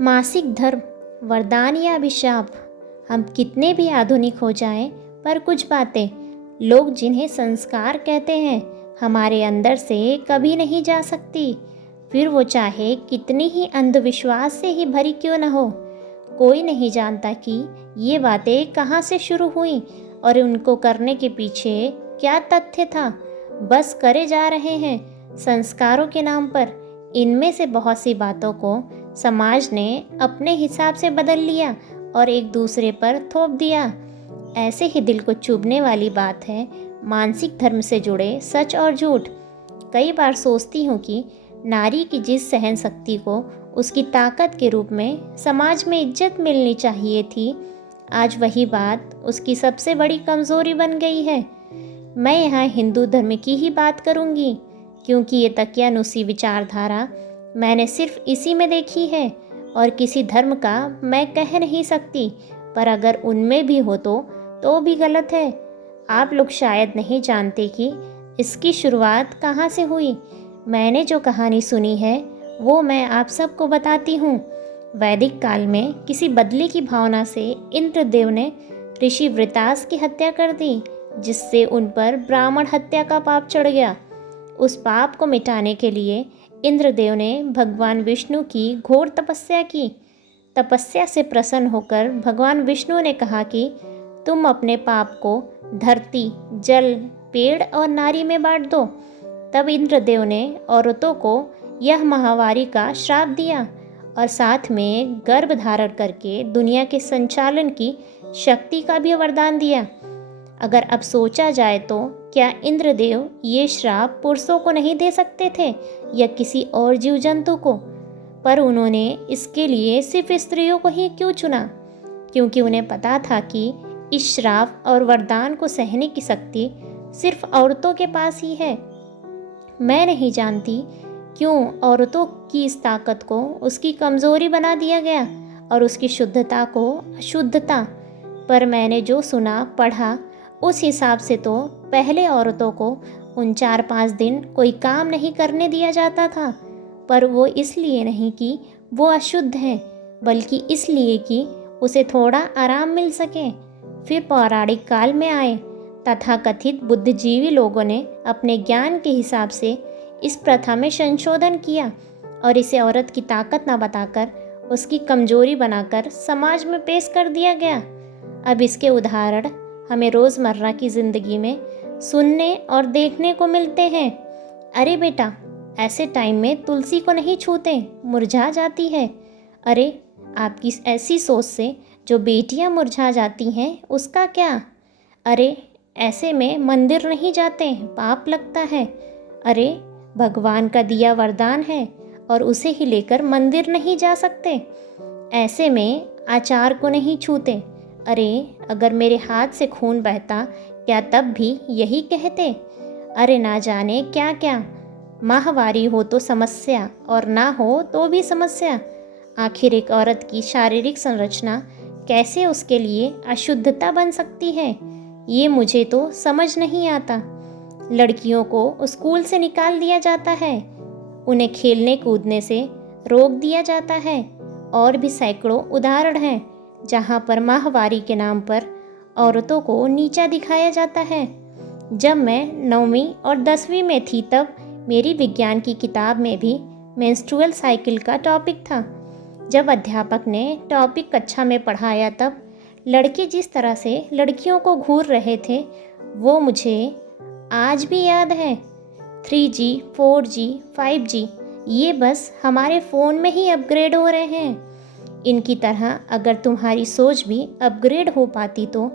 मासिक धर्म वरदान या अभिशाप। हम कितने भी आधुनिक हो जाएं, पर कुछ बातें लोग जिन्हें संस्कार कहते हैं हमारे अंदर से कभी नहीं जा सकती। फिर वो चाहे कितनी ही अंधविश्वास से ही भरी क्यों न हो। कोई नहीं जानता कि ये बातें कहाँ से शुरू हुई और उनको करने के पीछे क्या तथ्य था। बस करे जा रहे हैं संस्कारों के नाम पर। इनमें से बहुत सी बातों को समाज ने अपने हिसाब से बदल लिया और एक दूसरे पर थोप दिया। ऐसे ही दिल को चुभने वाली बात है मानसिक धर्म से जुड़े सच और झूठ। कई बार सोचती हूँ कि नारी की जिस सहन शक्ति को उसकी ताकत के रूप में समाज में इज्जत मिलनी चाहिए थी, आज वही बात उसकी सबसे बड़ी कमज़ोरी बन गई है। मैं यहाँ हिंदू धर्म की ही बात करूँगी, क्योंकि ये तकियानुसी विचारधारा मैंने सिर्फ इसी में देखी है और किसी धर्म का मैं कह नहीं सकती, पर अगर उनमें भी हो तो भी गलत है। आप लोग शायद नहीं जानते कि इसकी शुरुआत कहाँ से हुई। मैंने जो कहानी सुनी है वो मैं आप सबको बताती हूँ। वैदिक काल में किसी बदले की भावना से इंद्रदेव ने ऋषि वृतास की हत्या कर दी, जिससे उन पर ब्राह्मण हत्या का पाप चढ़ गया। उस पाप को मिटाने के लिए इंद्रदेव ने भगवान विष्णु की घोर तपस्या की। तपस्या से प्रसन्न होकर भगवान विष्णु ने कहा कि तुम अपने पाप को धरती, जल, पेड़ और नारी में बांट दो। तब इंद्रदेव ने औरतों को यह महावारी का श्राप दिया और साथ में गर्भ धारण करके दुनिया के संचालन की शक्ति का भी वरदान दिया। अगर अब सोचा जाए तो क्या इंद्रदेव ये श्राप पुरुषों को नहीं दे सकते थे या किसी और जीव जंतु को? पर उन्होंने इसके लिए सिर्फ स्त्रियों को ही क्यों चुना? क्योंकि उन्हें पता था कि इस श्राप और वरदान को सहने की शक्ति सिर्फ औरतों के पास ही है। मैं नहीं जानती क्यों औरतों की इस ताकत को उसकी कमज़ोरी बना दिया गया और उसकी शुद्धता को अशुद्धता। पर मैंने जो सुना पढ़ा उस हिसाब से तो पहले औरतों को उन 4-5 दिन कोई काम नहीं करने दिया जाता था, पर वो इसलिए नहीं कि वो अशुद्ध हैं, बल्कि इसलिए कि उसे थोड़ा आराम मिल सके। फिर पौराणिक काल में आए तथाकथित बुद्धिजीवी लोगों ने अपने ज्ञान के हिसाब से इस प्रथा में संशोधन किया और इसे औरत की ताकत न बताकर उसकी कमजोरी बनाकर समाज में पेश कर दिया गया। अब इसके उदाहरण हमें रोज़मर्रा की ज़िंदगी में सुनने और देखने को मिलते हैं। अरे बेटा, ऐसे टाइम में तुलसी को नहीं छूते, मुरझा जाती है। अरे आपकी ऐसी सोच से जो बेटियां मुरझा जाती हैं उसका क्या? अरे ऐसे में मंदिर नहीं जाते, पाप लगता है। अरे भगवान का दिया वरदान है और उसे ही लेकर मंदिर नहीं जा सकते। ऐसे में आचार को नहीं छूते। अरे अगर मेरे हाथ से खून बहता क्या तब भी यही कहते? अरे ना जाने क्या क्या। माहवारी हो तो समस्या और ना हो तो भी समस्या। आखिर एक औरत की शारीरिक संरचना कैसे उसके लिए अशुद्धता बन सकती है, ये मुझे तो समझ नहीं आता। लड़कियों को स्कूल से निकाल दिया जाता है, उन्हें खेलने कूदने से रोक दिया जाता है। और भी सैकड़ों उदाहरण हैं जहाँ पर माहवारी के नाम पर औरतों को नीचा दिखाया जाता है। जब मैं 9वीं और 10वीं में थी तब मेरी विज्ञान की किताब में भी मेंस्ट्रुअल साइकिल का टॉपिक था। जब अध्यापक ने टॉपिक कक्षा में पढ़ाया तब लड़के जिस तरह से लड़कियों को घूर रहे थे वो मुझे आज भी याद है। 3G, 4G, 5G ये बस हमारे फ़ोन में ही अपग्रेड हो रहे हैं। इनकी तरह अगर तुम्हारी सोच भी अपग्रेड हो पाती तो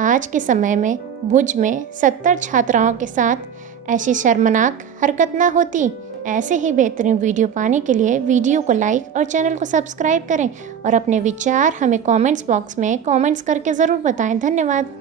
आज के समय में भुज में 70 छात्राओं के साथ ऐसी शर्मनाक हरकत ना होती। ऐसे ही बेहतरीन वीडियो पाने के लिए वीडियो को लाइक और चैनल को सब्सक्राइब करें और अपने विचार हमें कमेंट्स बॉक्स में कमेंट्स करके ज़रूर बताएं। धन्यवाद।